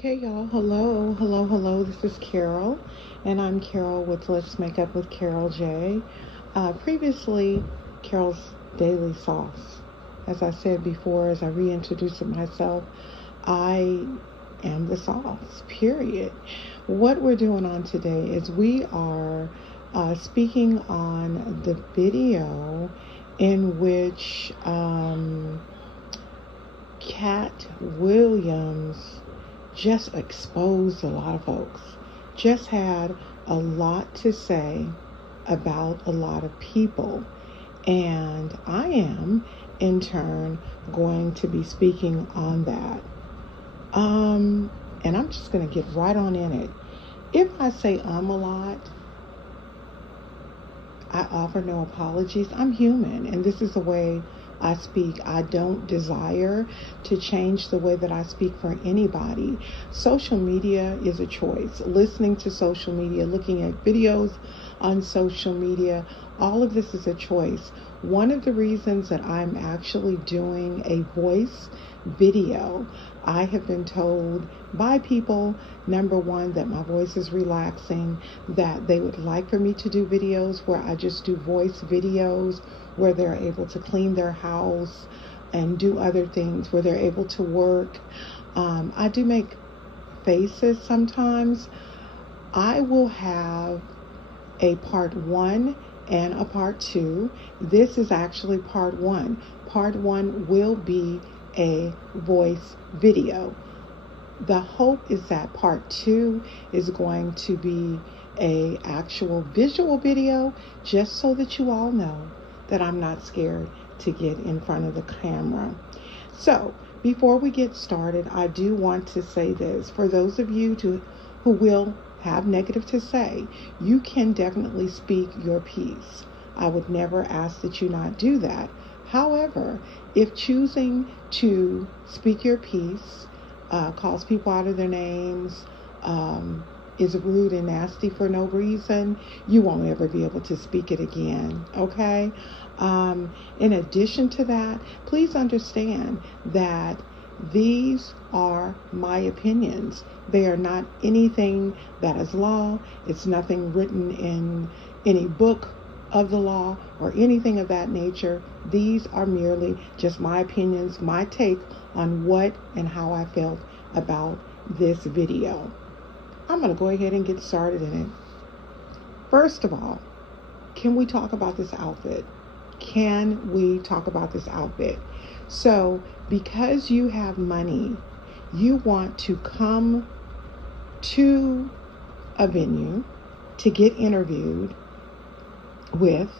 Okay, y'all. Hello, hello, hello. This is Carol, and I'm Carol with Let's Make Up with Carol J. Previously, Carol's Daily Sauce. As I said before, as I reintroduced myself, I am the sauce, period. What we're doing on today is we are speaking on the video in which Katt Williams just exposed a lot of folks, just had a lot to say about a lot of people. And I am, in turn, going to be speaking on that. And I'm just going to get right on in it. If I say a lot, I offer no apologies. I'm human, and this is the way I speak. I don't desire to change the way that I speak for anybody. Social media is a choice. Listening to social media, looking at videos on social media, all of this is a choice. One of the reasons that I'm actually doing a voice video, I have been told by people, number one, that my voice is relaxing, that they would like for me to do videos where I just do voice videos, where they're able to clean their house and do other things, where they're able to work. I do make faces sometimes. I will have a part one and a part two. This is actually part one. Part one will be a voice video. The hope is that part two is going to be a actual visual video, just so that you all know that I'm not scared to get in front of the camera. So before we get started, I do want to say this. For those of you who will have negative to say, you can definitely speak your piece. I would never ask that you not do that. However, if choosing to speak your piece calls people out of their names, is rude and nasty for no reason, you won't ever be able to speak it again, okay? In addition to that, please understand that these are my opinions. They are not anything that is law. It's nothing written in any book of the law or anything of that nature. These are merely just my opinions, my take on what and how I felt about this video. I'm going to go ahead and get started in it. First of all, can we talk about this outfit? Can we talk about this outfit? So, because you have money, you want to come to a venue to get interviewed with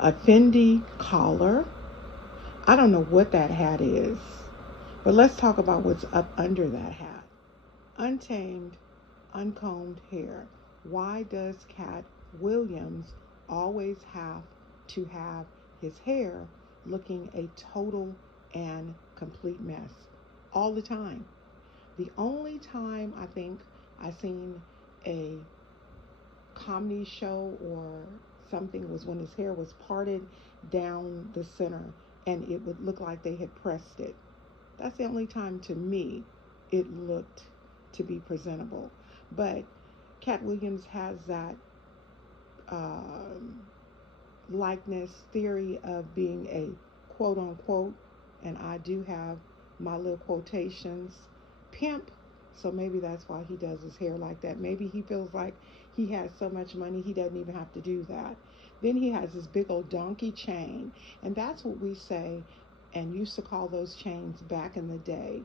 a Fendi collar. I don't know what that hat is, but let's talk about what's up under that hat. Untamed, uncombed hair. Why does Katt Williams always have to have his hair looking a total and complete mess all the time? The only time I think I seen a comedy show or something was when his hair was parted down the center and it would look like they had pressed it. That's the only time to me it looked to be presentable. But Katt Williams has that likeness theory of being a quote unquote, and I do have my little quotations, pimp. So maybe that's why he does his hair like that. Maybe he feels like he has so much money he doesn't even have to do that. Then he has this big old donkey chain, and that's what we say and used to call those chains back in the day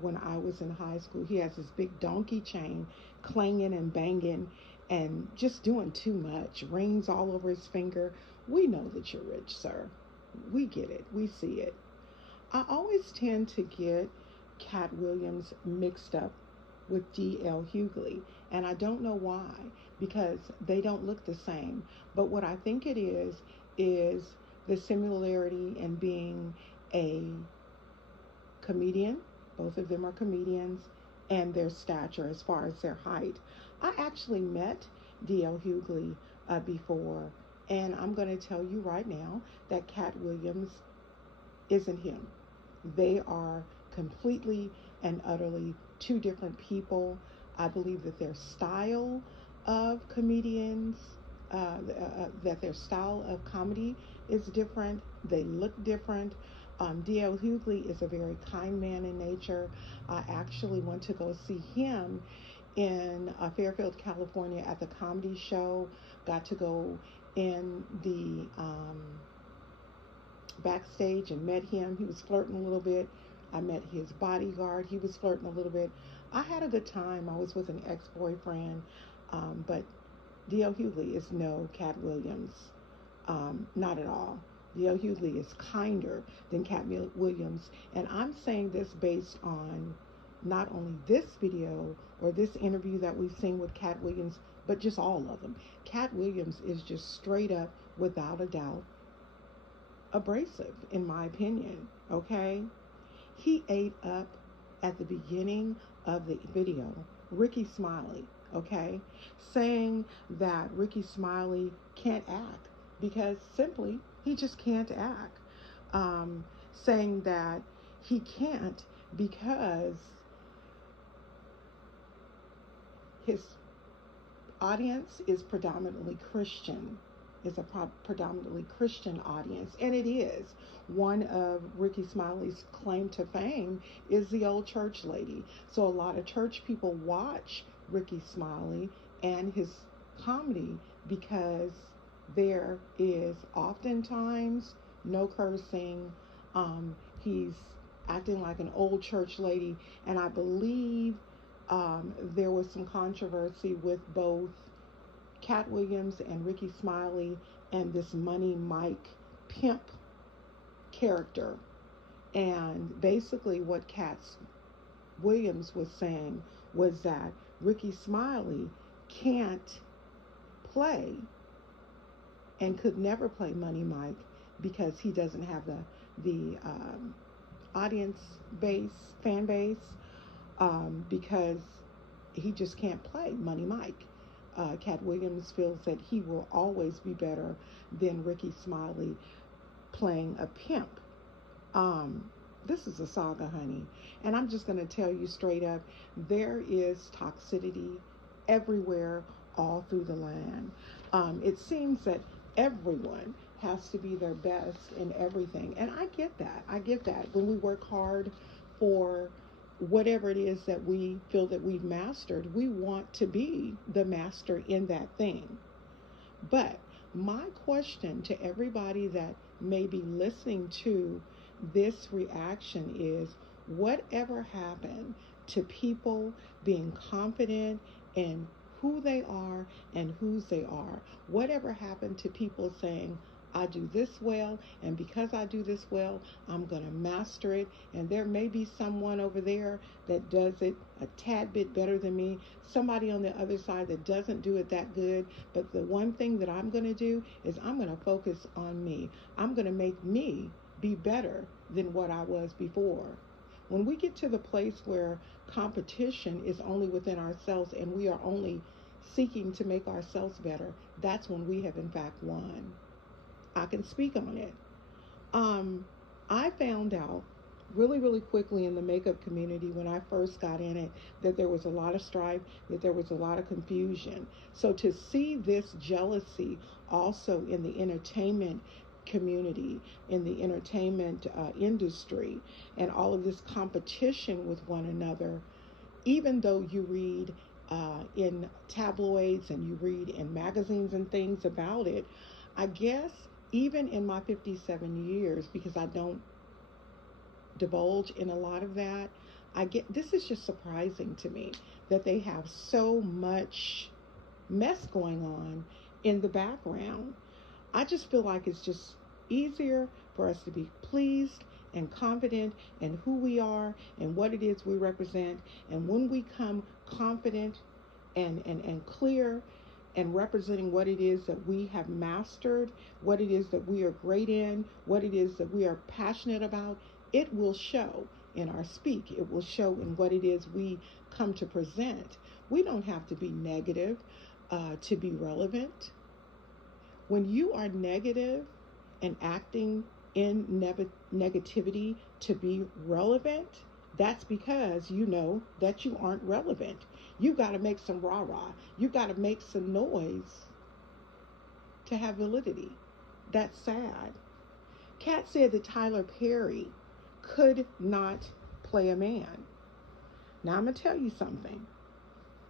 when I was in high school. He has this big donkey chain clanging and banging and just doing too much. Rings all over his finger. We know that you're rich, sir. We get it. We see it. I always tend to get Katt Williams mixed up with D.L. Hughley, and I don't know why, because they don't look the same. But what I think it is the similarity in being a comedian. Both of them are comedians, and their stature as far as their height. I actually met D.L. Hughley before, and I'm going to tell you right now that Katt Williams isn't him. They are completely and utterly two different people. I believe that their style of comedians, that their style of comedy is different. They look different. D.L. Hughley is a very kind man in nature. I actually went to go see him in Fairfield, California at the comedy show. Got to go in the backstage and met him. He was flirting a little bit. I met his bodyguard. He was flirting a little bit. I had a good time. I was with an ex-boyfriend, but D.L. Hughley is no Katt Williams, not at all. D.L. Hughley is kinder than Katt Williams, and I'm saying this based on not only this video or this interview that we've seen with Katt Williams, but just all of them. Katt Williams is just straight up, without a doubt, abrasive, in my opinion, okay? He ate up, at the beginning of the video, Ricky Smiley, okay? Saying that Ricky Smiley can't act because simply he just can't act. Saying that he can't because his audience is predominantly Christian, is a predominantly Christian audience, and it is. One of Ricky Smiley's claim to fame is the old church lady. So a lot of church people watch Ricky Smiley and his comedy because there is oftentimes no cursing. He's acting like an old church lady, and I believe there was some controversy with both Katt Williams and Ricky Smiley and this Money Mike pimp character. And basically what Katt Williams was saying was that Ricky Smiley can't play and could never play Money Mike because he doesn't have the audience base, fan base, because he just can't play Money Mike. Katt Williams feels that he will always be better than Ricky Smiley playing a pimp. This is a saga, honey. And I'm just going to tell you straight up, there is toxicity everywhere, all through the land. It seems that everyone has to be their best in everything. And I get that. I get that. When we work hard for whatever it is that we feel that we've mastered, we want to be the master in that thing. But my question to everybody that may be listening to this reaction is, whatever happened to people being confident in who they are and whose they are? Whatever happened to people saying, I do this well, and because I do this well, I'm going to master it, and there may be someone over there that does it a tad bit better than me, somebody on the other side that doesn't do it that good, but the one thing that I'm going to do is I'm going to focus on me. I'm going to make me be better than what I was before. When we get to the place where competition is only within ourselves and we are only seeking to make ourselves better, that's when we have in fact won. I can speak on it. I found out really, really quickly in the makeup community when I first got in it that there was a lot of strife, that there was a lot of confusion. So to see this jealousy also in the entertainment community, in the entertainment industry, and all of this competition with one another, even though you read in tabloids and you read in magazines and things about it, I guess even in my 57 years, because I don't divulge in a lot of that, this is just surprising to me that they have so much mess going on in the background. I just feel like it's just easier for us to be pleased and confident in who we are and what it is we represent. And when we come confident and clear and representing what it is that we have mastered, what it is that we are great in, what it is that we are passionate about, it will show in our speak. It will show in what it is we come to present. We don't have to be negative to be relevant. When you are negative and acting in negativity to be relevant, That's because you know that you aren't relevant. You got to make some rah rah. You got to make some noise to have validity. That's sad. Katt said that Tyler Perry could not play a man. Now I'm going to tell you something.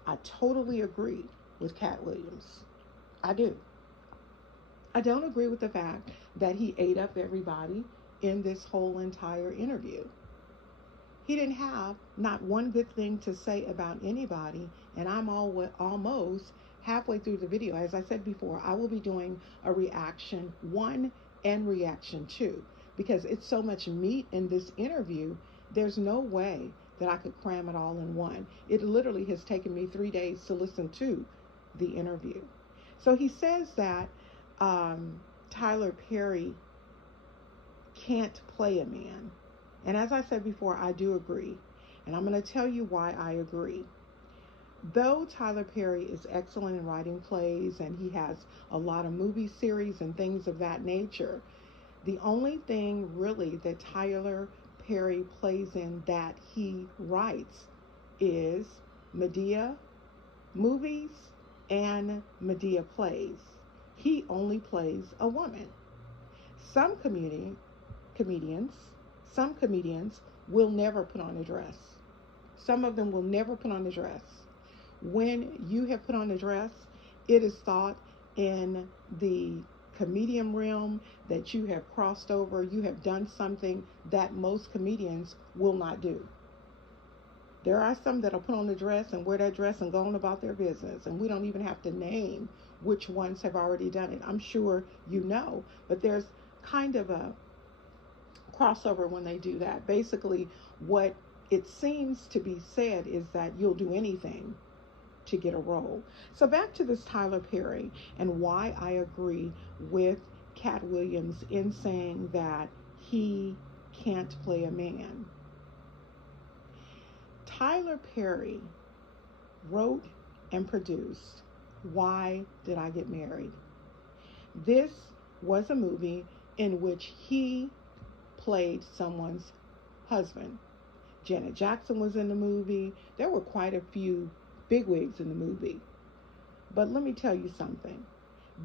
I totally agree with Katt Williams. I do. I don't agree with the fact that he ate up everybody in this whole entire interview. He didn't have not one good thing to say about anybody, and I'm almost halfway through the video. As I said before, I will be doing a reaction 1 and reaction 2 because it's so much meat in this interview. There's no way that I could cram it all in one. It literally has taken me 3 days to listen to the interview. So he says that Tyler Perry can't play a man. And as I said before, I do agree. And I'm going to tell you why I agree. Though Tyler Perry is excellent in writing plays and he has a lot of movie series and things of that nature, the only thing really that Tyler Perry plays in that he writes is Medea movies and Medea plays. He only plays a woman. Some comedians will never put on a dress. Some of them will never put on a dress. When you have put on a dress, it is thought in the comedian realm that you have crossed over, you have done something that most comedians will not do. There are some that'll put on the dress and wear that dress and go on about their business. And we don't even have to name which ones have already done it. I'm sure you know, but there's kind of a crossover when they do that. Basically, what it seems to be said is that you'll do anything to get a role. So back to this Tyler Perry and why I agree with Katt Williams in saying that he can't play a man. Tyler Perry wrote and produced Why Did I Get Married? This was a movie in which he played someone's husband. Janet Jackson was in the movie. There were quite a few bigwigs in the movie. But let me tell you something.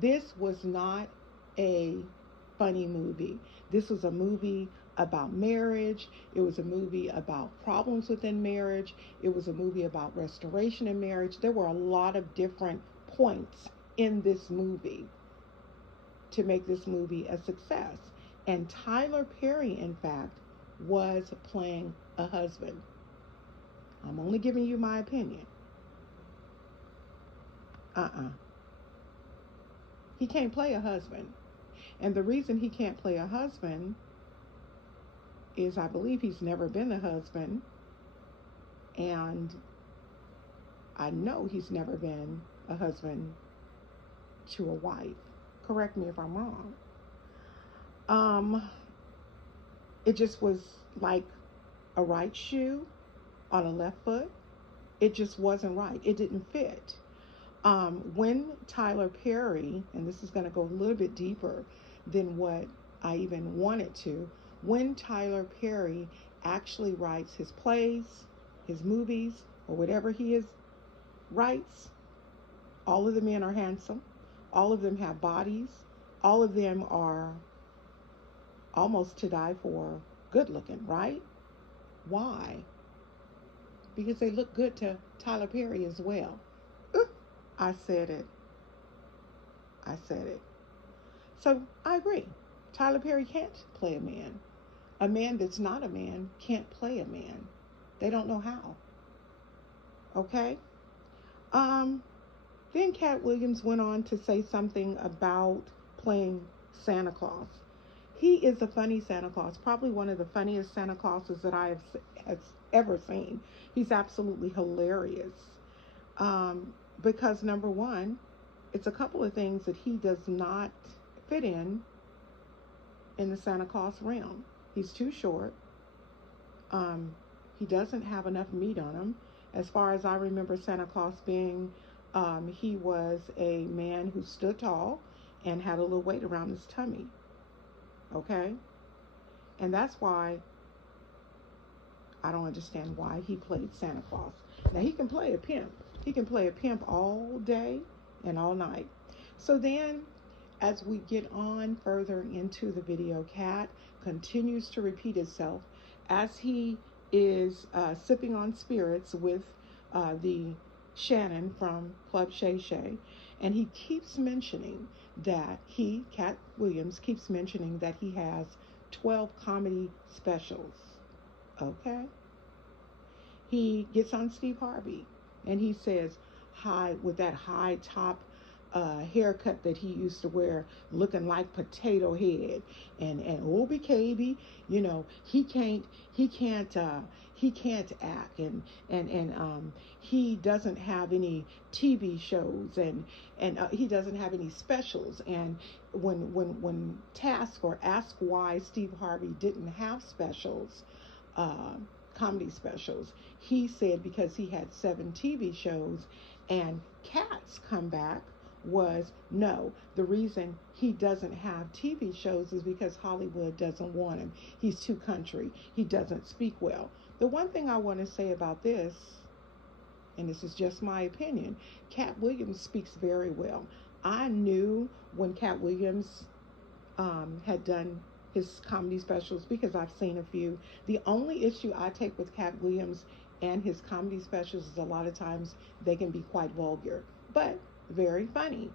This was not a funny movie. This was a movie about marriage. It was a movie about problems within marriage. It was a movie about restoration in marriage. There were a lot of different points in this movie to make this movie a success. And Tyler Perry, in fact, was playing a husband. I'm only giving you my opinion. He can't play a husband. And the reason he can't play a husband is I believe he's never been a husband. And I know he's never been a husband to a wife. Correct me if I'm wrong. It just was like a right shoe on a left foot. It just wasn't right. It didn't fit. When Tyler Perry, and this is going to go a little bit deeper than what I even wanted to, when Tyler Perry actually writes his plays, his movies, or whatever he writes, all of the men are handsome. All of them have bodies. All of them are almost to die for good looking, right? Why? Because they look good to Tyler Perry as well. I said it. So I agree. Tyler Perry can't play a man. A man that's not a man can't play a man. They don't know how. Okay? Then Katt Williams went on to say something about playing Santa Claus. He is a funny Santa Claus, probably one of the funniest Santa Clauses that I have ever seen. He's absolutely hilarious. Because number one, it's a couple of things that he does not fit in the Santa Claus realm. He's too short. He doesn't have enough meat on him. As far as I remember Santa Claus being, he was a man who stood tall and had a little weight around his tummy. Okay? And that's why I don't understand why he played Santa Claus. Now he can play a pimp. He can play a pimp all day and all night. So then, as we get on further into the video, Katt continues to repeat itself as he is sipping on spirits with the Shannon from Club Shay Shay, and he keeps mentioning that Katt Williams, keeps mentioning that he has 12 comedy specials. Okay. He gets on Steve Harvey and he says, "Hi," with that high top haircut that he used to wear, looking like Potato Head, and Obi KB, he can't act, and he doesn't have any TV shows, and he doesn't have any specials. And when tasked or asked why Steve Harvey didn't have specials, comedy specials, he said because he had 7 TV shows. And Katt's comeback was, no, the reason he doesn't have TV shows is because Hollywood doesn't want him. He's too country. He doesn't speak well. The one thing I want to say about this, and this is just my opinion, Katt Williams speaks very well. I knew when Katt Williams had done his comedy specials because I've seen a few. The only issue I take with Katt Williams and his comedy specials is a lot of times they can be quite vulgar, but very funny.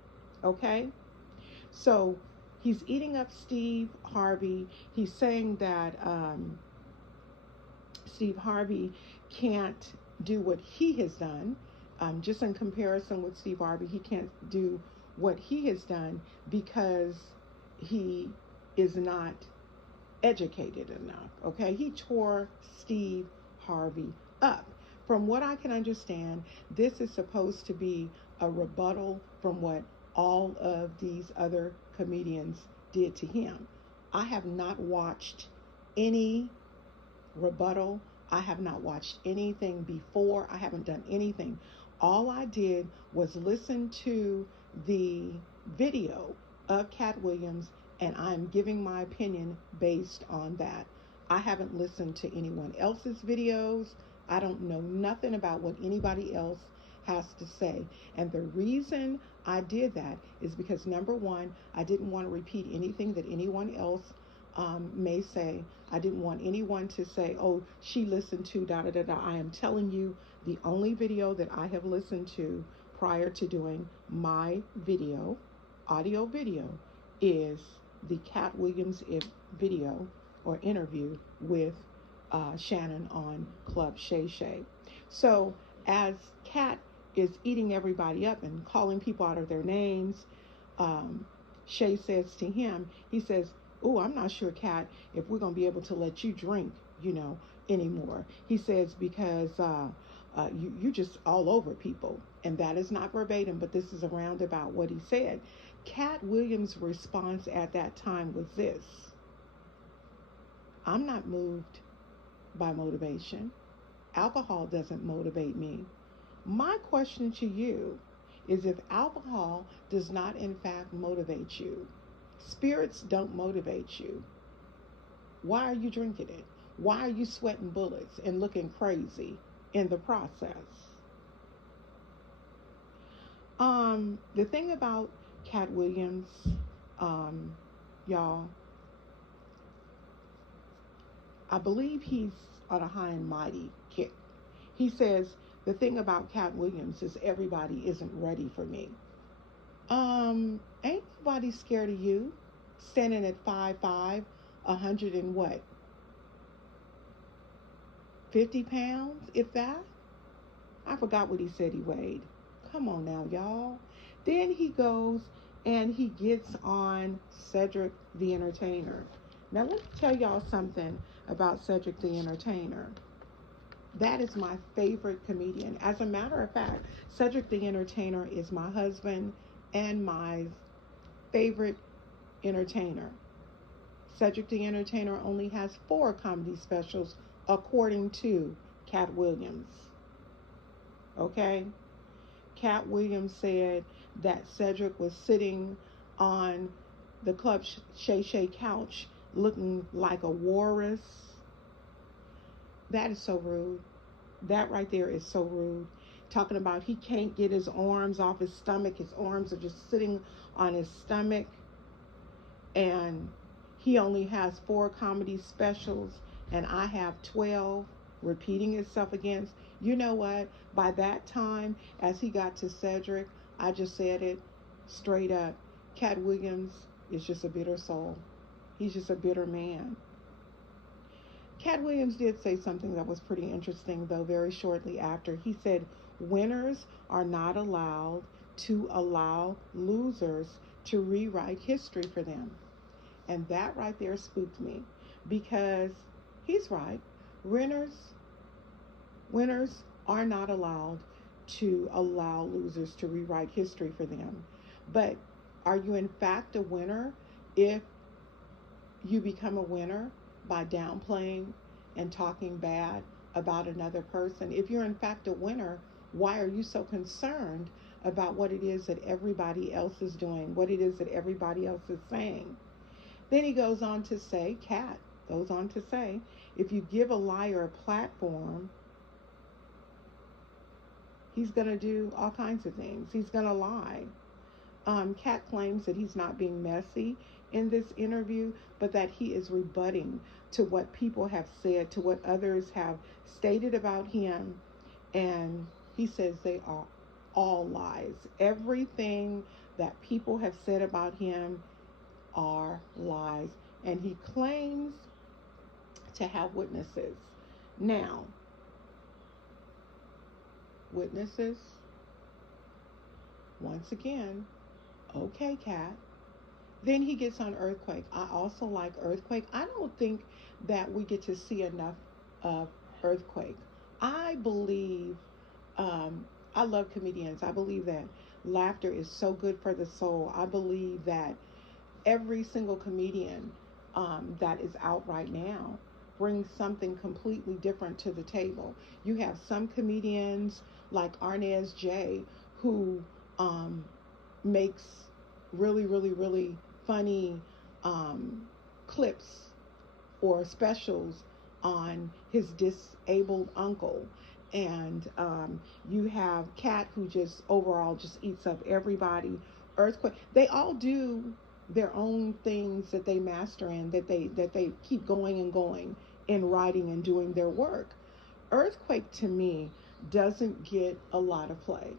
Okay? So he's eating up Steve Harvey. He's saying that Steve Harvey can't do what he has done. Just in comparison with Steve Harvey, he can't do what he has done because he is not educated enough. Okay? He tore Steve Harvey up. From what I can understand, this is supposed to be a rebuttal from what all of these other comedians did to him. I have not watched any rebuttal. I have not watched anything before. I haven't done anything. All I did was listen to the video of Katt Williams, and I'm giving my opinion based on that. I haven't listened to anyone else's videos. I don't know nothing about what anybody else has to say. And the reason I did that is because, number one, I didn't want to repeat anything that anyone else may say. I didn't want anyone to say, oh, she listened to da da da da. I am telling you, the only video that I have listened to prior to doing my video, audio video, is the Katt Williams video or interview with Shannon on Club Shay Shay. So as Katt is eating everybody up and calling people out of their names, Shay says to him, he says, "Oh, I'm not sure, Katt, if we're going to be able to let you drink, anymore." He says, because you just all over people. And that is not verbatim, but this is a roundabout what he said. Katt Williams' response at that time was this: "I'm not moved by motivation. Alcohol doesn't motivate me. My question to you is, if alcohol does not in fact motivate you, spirits don't motivate you, why are you drinking it? Why are you sweating bullets and looking crazy in the process?" The thing about Katt Williams, y'all, I believe he's on a high and mighty kick. He says, the thing about Katt Williams is everybody isn't ready for me. Ain't nobody scared of you, standing at 5'5", 100 and what? 50 pounds, if that? I forgot what he said he weighed. Come on now, y'all. Then he goes and he gets on Cedric the Entertainer. Now, let me tell y'all something about Cedric the Entertainer. That is my favorite comedian. As a matter of fact, Cedric the Entertainer is my husband and my favorite entertainer. Cedric the Entertainer only has 4 comedy specials according to Katt Williams. Okay? Katt Williams said that Cedric was sitting on the Club Shay Shay couch looking like a walrus, That is so rude. That right there is so rude. Talking about he can't get his arms off his stomach. His arms are just sitting on his stomach. And he only has 4 comedy specials, and I have 12, repeating itself again. You know what? By that time, as he got to Cedric, I just said it straight up. Katt Williams is just a bitter soul. He's just a bitter man. Katt Williams did say something that was pretty interesting, though, very shortly after. He said, winners are not allowed to allow losers to rewrite history for them. And that right there spooked me, because he's right. Winners, winners are not allowed to allow losers to rewrite history for them. But are you in fact a winner if you become a winner by downplaying and talking bad about another person? If you're in fact a winner, why are you so concerned about what it is that everybody else is doing, what it is that everybody else is saying? Then he goes on to say, Katt goes on to say, if you give a liar a platform, he's going to do all kinds of things. He's going to lie. Katt claims that he's not being messy in this interview, but that he is rebutting to what people have said, to what others have stated about him. And he says they are all lies. Everything that people have said about him are lies. And he claims to have witnesses. Now, witnesses, once again, okay, Katt. Then he gets on Earthquake. I also like Earthquake. I don't think that we get to see enough of Earthquake. I believe, I love comedians. I believe that laughter is so good for the soul. I believe that every single comedian that is out right now brings something completely different to the table. You have some comedians like Arnez J who makes really, really, really funny clips or specials on his disabled uncle. And you have Katt, who just overall just eats up everybody. Earthquake. They all do their own things that they master in, that they keep going and going in writing and doing their work. Earthquake to me doesn't get a lot of play.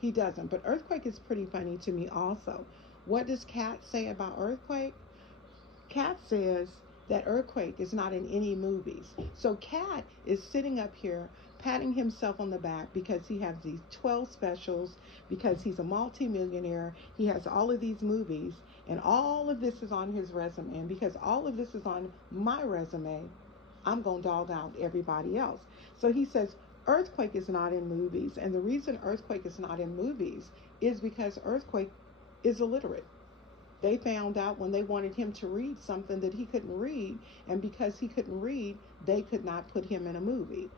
He doesn't. But Earthquake is pretty funny to me also. What does Katt say about Earthquake? Katt says that Earthquake is not in any movies. So Katt is sitting up here patting himself on the back because he has these 12 specials, because he's a multimillionaire, he has all of these movies, and all of this is on his resume. And because all of this is on my resume, I'm going to dog out everybody else. So he says Earthquake is not in movies. And the reason Earthquake is not in movies is because Earthquake is illiterate. They found out when they wanted him to read something that he couldn't read, and because he couldn't read, they could not put him in a movie.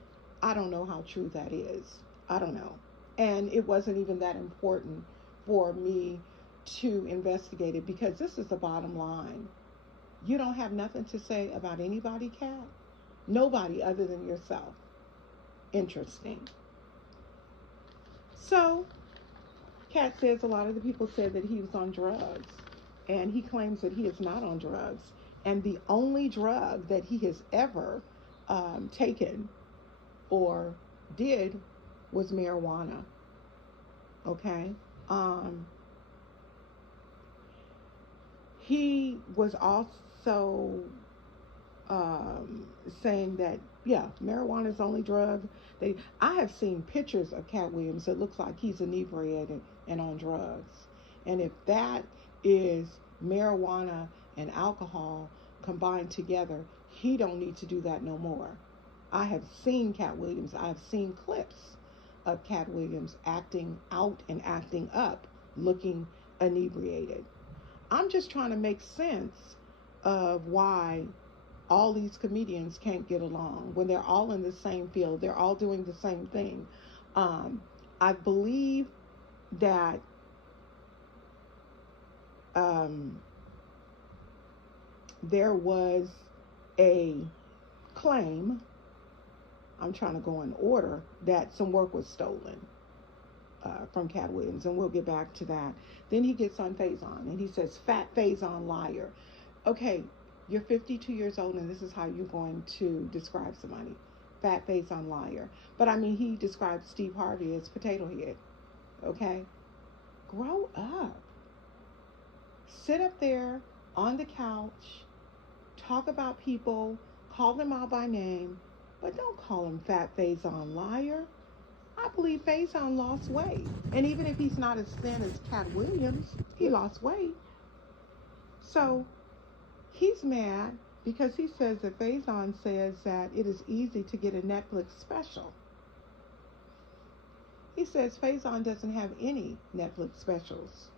I don't know how true that is. I don't know. And it wasn't even that important for me to investigate it, because this is the bottom line. You don't have nothing to say about anybody, Katt? Nobody other than yourself. Interesting. So, Katt says a lot of the people said that he was on drugs, and he claims that he is not on drugs. And the only drug that he has ever taken or did was marijuana. Okay. He was also saying that, yeah, marijuana is the only drug. I have seen pictures of Katt Williams that looks like he's inebriated and on drugs. And if that is marijuana and alcohol combined together, he don't need to do that no more. I have seen Katt Williams. I have seen clips of Katt Williams acting out and acting up, looking inebriated. I'm just trying to make sense of why all these comedians can't get along when they're all in the same field. They're all doing the same thing. I believe that there was a claim I'm trying to go in order, that some work was stolen from Katt Williams, and we'll get back to that. Then he gets on Faison and he says, "Fat Faison liar." Okay, you're 52 years old and this is how you're going to describe somebody. Fat Faison liar. But I mean, he described Steve Harvey as potato head. Okay? Grow up. Sit up there on the couch, talk about people, call them out by name, but don't call him Fat Faison liar. I believe Faison lost weight. And even if he's not as thin as Katt Williams, he lost weight. So he's mad because he says that Faison says that it is easy to get a Netflix special. He says Faison doesn't have any Netflix specials,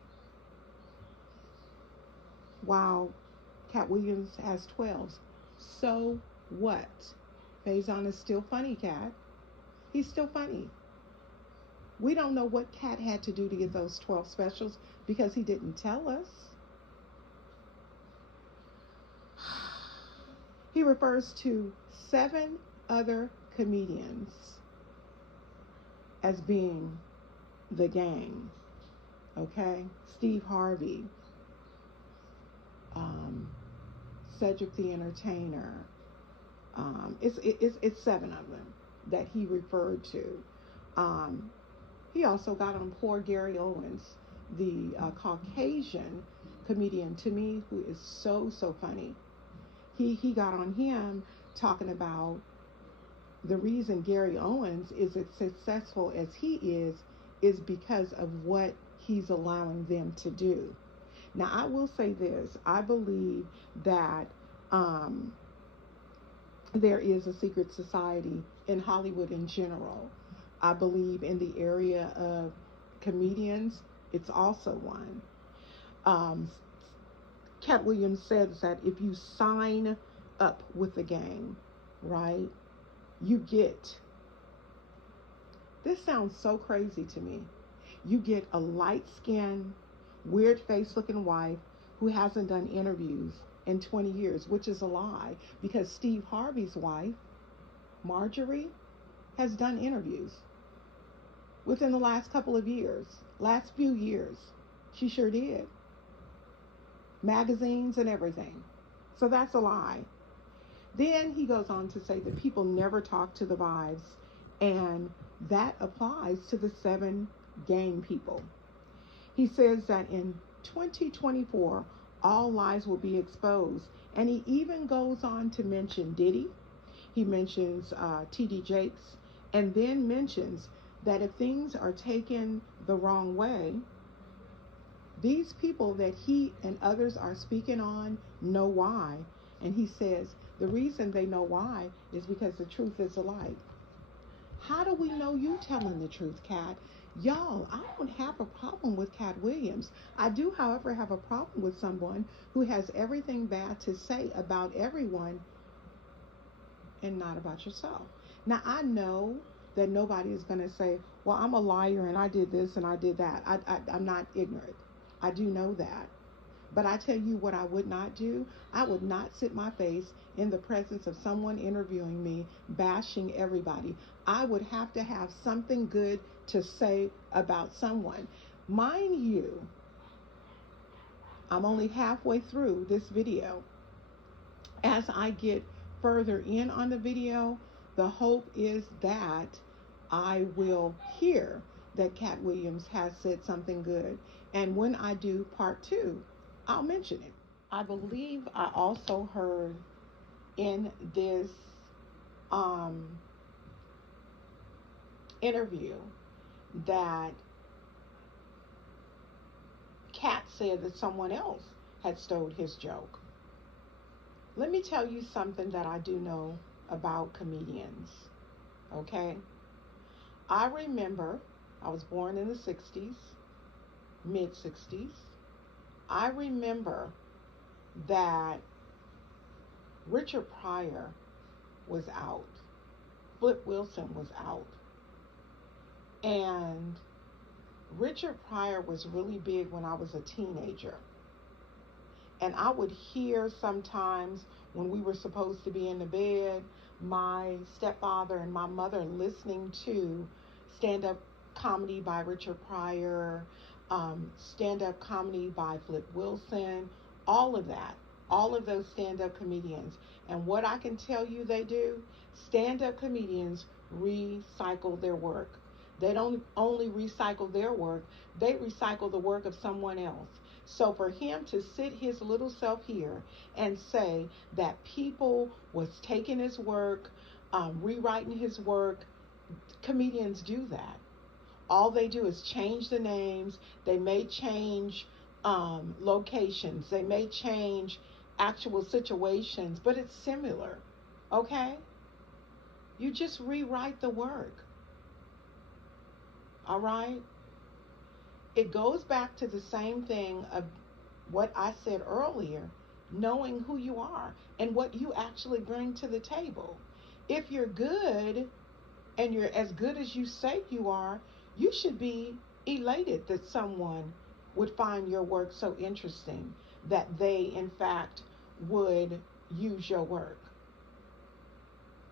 while Katt Williams has 12. So what? Faison is still funny, Katt. He's still funny. We don't know what Katt had to do to get those 12 specials because he didn't tell us. He refers to 7 other comedians as being the gang. Okay? Steve Harvey, Cedric the Entertainer. It's 7 of them that he referred to. He also got on poor Gary Owens, the Caucasian comedian, to me, who is so funny. He got on him talking about the reason Gary Owens is as successful as he is because of what he's allowing them to do. Now, I will say this. I believe that there is a secret society in Hollywood in general. I believe in the area of comedians, it's also one. Katt Williams says that if you sign up with the gang, right, you get, this sounds so crazy to me, you get a light-skinned, weird-faced looking wife who hasn't done interviews in 20 years, which is a lie, because Steve Harvey's wife, Marjorie, has done interviews within the last couple of years, last few years. She sure did. Magazines and everything. So that's a lie. Then he goes on to say that people never talk to the wives, and that applies to the 7 gang people. He says that in 2024, all lies will be exposed. And he even goes on to mention Diddy. He mentions T.D. Jakes, and then mentions that if things are taken the wrong way, these people that he and others are speaking on know why. And he says the reason they know why is because the truth is a light. How do we know you telling the truth, Katt? Y'all, I don't have a problem with Katt Williams. I do, however, have a problem with someone who has everything bad to say about everyone and not about yourself. Now, I know that nobody is going to say, well, I'm a liar and I did this and I did that. I'm not ignorant. I do know that. But I tell you what I would not do. I would not sit my face in the presence of someone interviewing me, bashing everybody. I would have to have something good to say about someone. Mind you, I'm only halfway through this video. As I get further in on the video, the hope is that I will hear that Katt Williams has said something good. And when I do part 2, I'll mention it. I believe I also heard in this interview that Katt said that someone else had stole his joke. Let me tell you something that I do know about comedians, okay? I remember I was born in the 60s, mid-60s. I remember that Richard Pryor was out. Flip Wilson was out. And Richard Pryor was really big when I was a teenager. And I would hear sometimes when we were supposed to be in the bed, my stepfather and my mother listening to stand-up comedy by Richard Pryor, stand-up comedy by Flip Wilson, all of that, all of those stand-up comedians. And what I can tell you they do, stand-up comedians recycle their work. They don't only recycle their work, they recycle the work of someone else. So for him to sit his little self here and say that people was taking his work, rewriting his work, comedians do that. All they do is change the names. They may change locations. They may change actual situations, but it's similar. Okay? You just rewrite the work. All right? It goes back to the same thing of what I said earlier, knowing who you are and what you actually bring to the table. If you're good and you're as good as you say you are, you should be elated that someone would find your work so interesting that they, in fact, would use your work.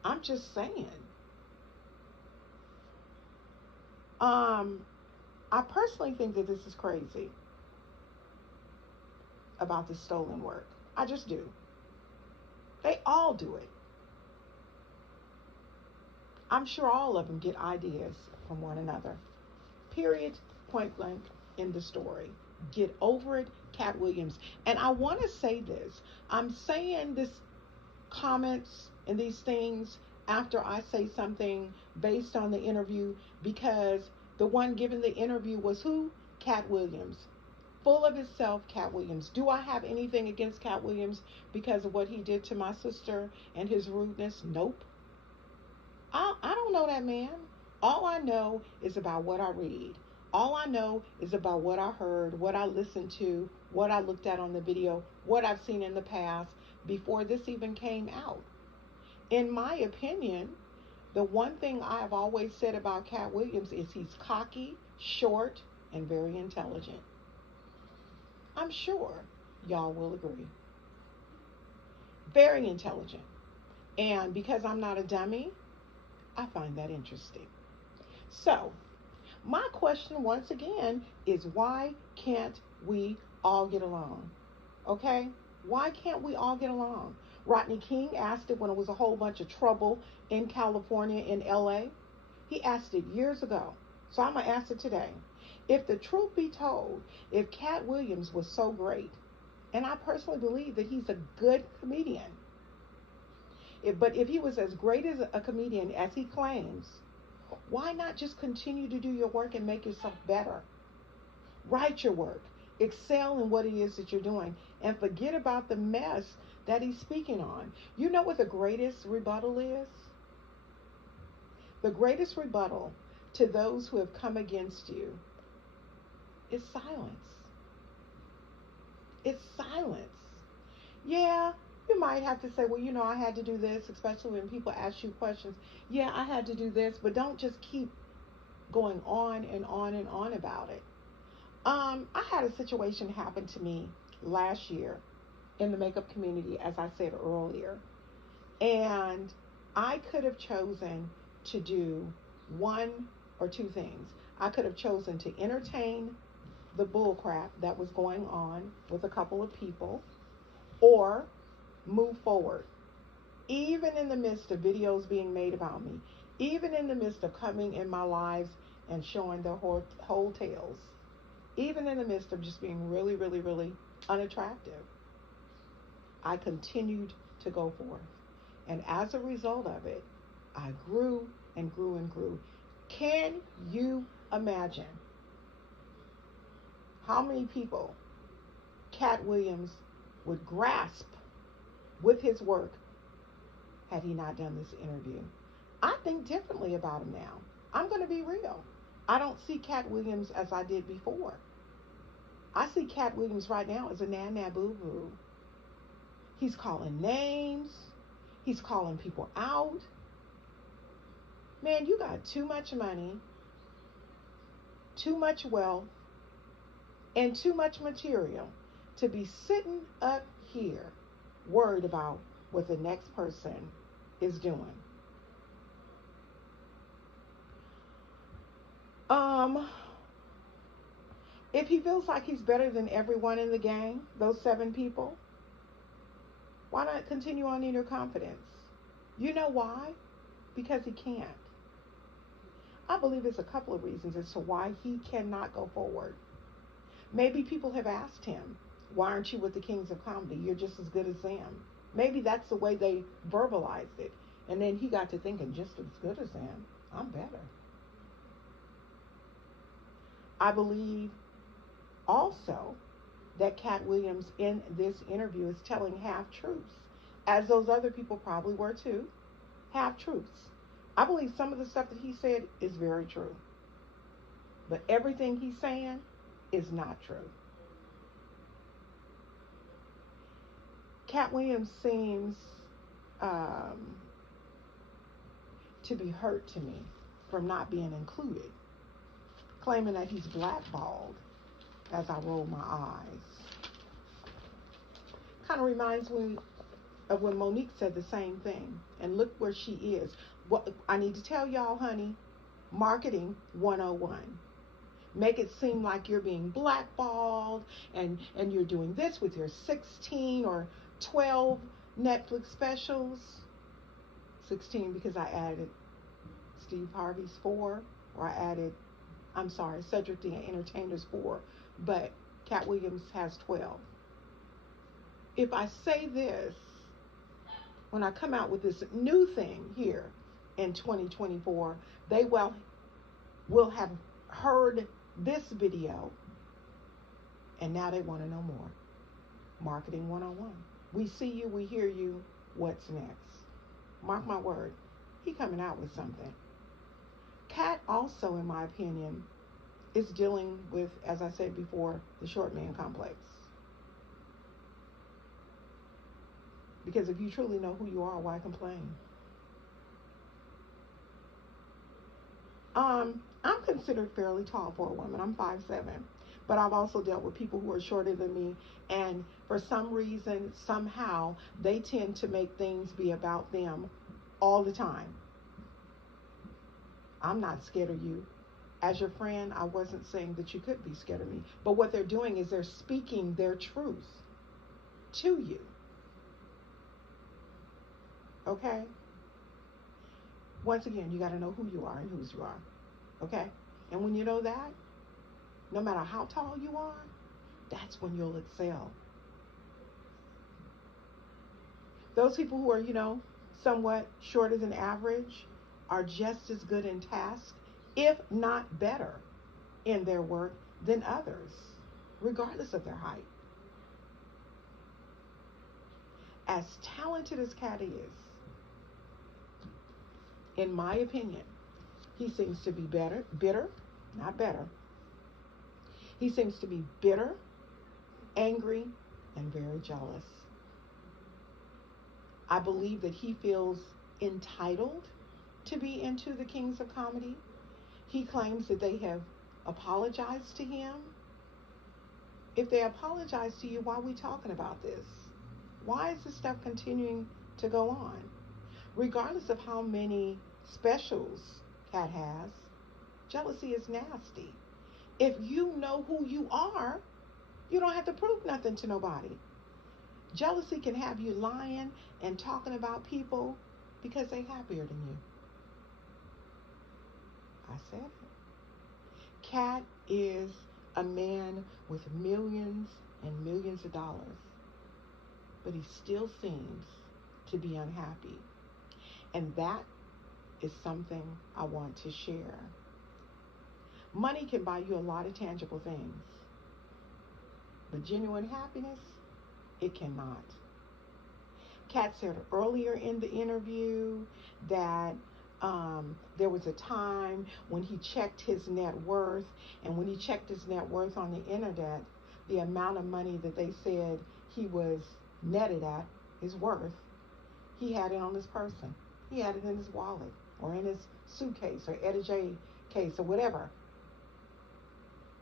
I'm just saying. I personally think that this is crazy about the stolen work. I just do. They all do it. I'm sure all of them get ideas from one another. Period, point blank, in the story. Get over it, Katt Williams. And I want to say this. I'm saying this comments and these things after I say something based on the interview because the one giving the interview was who? Katt Williams. Full of himself, Katt Williams. Do I have anything against Katt Williams because of what he did to my sister and his rudeness? Nope. I don't know that man. All I know is about what I read. All I know is about what I heard, what I listened to, what I looked at on the video, what I've seen in the past before this even came out. In my opinion, the one thing I have always said about Katt Williams is he's cocky, short, and very intelligent. I'm sure y'all will agree. Very intelligent. And because I'm not a dummy, I find that interesting. So, my question once again is why can't we all get along? Okay? Why can't we all get along? Rodney King asked it when it was a whole bunch of trouble in California, in LA. He asked it years ago. So I'm going to ask it today. If the truth be told, if Katt Williams was so great, and I personally believe that he's a good comedian, but if he was as great as a comedian as he claims, why not just continue to do your work and make yourself better? Write your work. Excel in what it is that you're doing and forget about the mess that he's speaking on. You know what the greatest rebuttal is? The greatest rebuttal to those who have come against you is silence. It's silence. Yeah, you might have to say, well, I had to do this, especially when people ask you questions. Yeah, I had to do this, but don't just keep going on and on and on about it. I had a situation happen to me last year in the makeup community, as I said earlier. And I could have chosen to do one or two things. I could have chosen to entertain the bullcrap that was going on with a couple of people or move forward. Even in the midst of videos being made about me, even in the midst of coming in my lives and showing their whole tails, even in the midst of just being really, really, really unattractive, I continued to go forth. And as a result of it, I grew and grew and grew. Can you imagine how many people Katt Williams would grasp with his work had he not done this interview? I think differently about him now. I'm going to be real. I don't see Katt Williams as I did before. I see Katt Williams right now as a nana boo boo. He's calling names. He's calling people out. Man, you got too much money, too much wealth, and too much material to be sitting up here worried about what the next person is doing. Um, if he feels like he's better than everyone in the gang, those 7 people, why not continue on in your confidence? You know why? Because he can't. I believe there's a couple of reasons as to why he cannot go forward. Maybe people have asked him, why aren't you with the Kings of Comedy? You're just as good as them. Maybe that's the way they verbalized it. And then he got to thinking, just as good as them, I'm better. I believe also that Katt Williams in this interview is telling half truths, as those other people probably were too. Half truths. I believe some of the stuff that he said is very true, but everything he's saying is not true. Katt Williams seems um, to be hurt to me from not being included, claiming that he's blackballed as I roll my eyes. Kind of reminds me of when Monique said the same thing. And look where she is. What I need to tell y'all, honey, marketing 101. Make it seem like you're being blackballed and you're doing this with your 16 or 12 Netflix specials. 16 because I added Steve Harvey's 4, or I added, I'm sorry, Cedric the Entertainer's 4, but Katt Williams has 12. If I say this, when I come out with this new thing here in 2024, they will have heard this video, and now they want to know more. Marketing 101. We see you, we hear you. What's next? Mark my word, he coming out with something. Katt also, in my opinion, is dealing with, as I said before, the short man complex. Because if you truly know who you are, why complain? I'm considered fairly tall for a woman. I'm 5'7", but I've also dealt with people who are shorter than me, and for some reason, somehow, they tend to make things be about them all the time. I'm not scared of you. As your friend, I wasn't saying that you could be scared of me, but what they're doing is they're speaking their truth to you. Okay? Once again, you got to know who you are and whose you are. Okay? And when you know that, no matter how tall you are, that's when you'll excel. Those people who are, somewhat shorter than average are just as good in task, if not better, in their work than others, regardless of their height. As talented as Katt is, in my opinion, he seems to be bitter, not better. He seems to be bitter, angry, and very jealous. I believe that he feels entitled to be into the Kings of Comedy. He claims that they have apologized to him. If they apologize to you, why are we talking about this? Why is this stuff continuing to go on? Regardless of how many specials Katt has, jealousy is nasty. If you know who you are, you don't have to prove nothing to nobody. Jealousy can have you lying and talking about people because they're happier than you. I said it. Katt is a man with millions and millions of dollars, but he still seems to be unhappy. And that is something I want to share. Money can buy you a lot of tangible things, but genuine happiness, it cannot. Katt said earlier in the interview that there was a time when he checked his net worth, and when he checked his net worth on the internet, the amount of money that they said he was netted at, his worth, he had it on his person. He had it in his wallet or in his suitcase or Etta J case or whatever.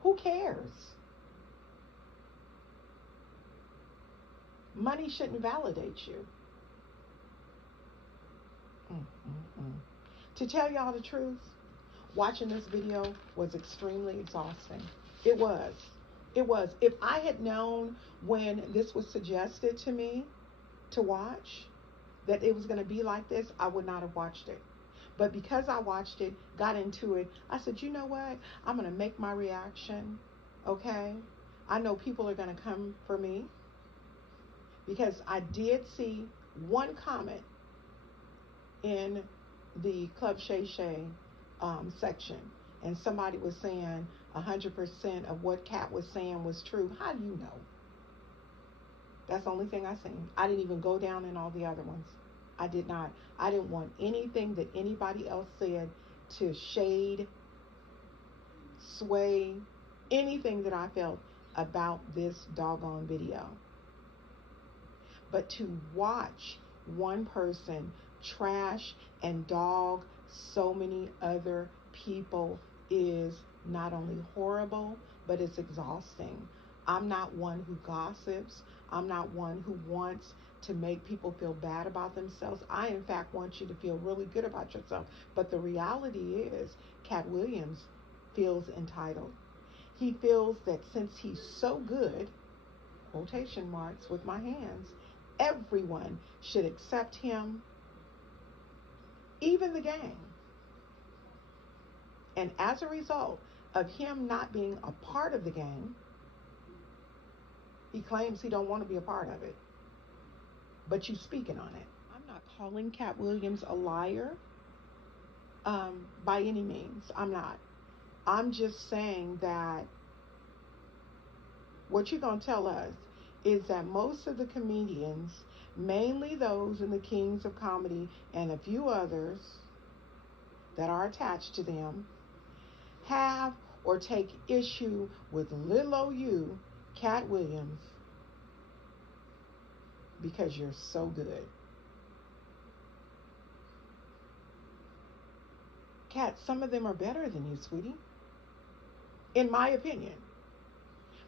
Who cares? Money shouldn't validate you. Mm-mm-mm. To tell y'all the truth, watching this video was extremely exhausting. It was. It was. If I had known when this was suggested to me to watch that it was going to be like this, I would not have watched it. But because I watched it, got into it, I said, you know what? I'm going to make my reaction. Okay? I know people are going to come for me because I did see one comment in the Club Shay Shay section, and somebody was saying 100% of what Katt was saying was true. How do you know? That's the only thing I seen. I didn't even go down in all the other ones. I did not. I didn't want anything that anybody else said to shade, sway, anything that I felt about this doggone video. But to watch one person trash and dog so many other people is not only horrible, but it's exhausting. I'm not one who gossips. I'm not one who wants to make people feel bad about themselves. I, in fact, want you to feel really good about yourself. But the reality is, Katt Williams feels entitled. He feels that since he's so good, quotation marks with my hands, everyone should accept him, even the gang. And as a result of him not being a part of the gang, he claims he don't want to be a part of it. But you speaking on it. I'm not calling Katt Williams a liar by any means. I'm not. I'm just saying that what you're going to tell us is that most of the comedians, mainly those in the Kings of Comedy and a few others that are attached to them, have or take issue with little old you, Katt Williams, because you're so good. Katt, some of them are better than you, sweetie, in my opinion.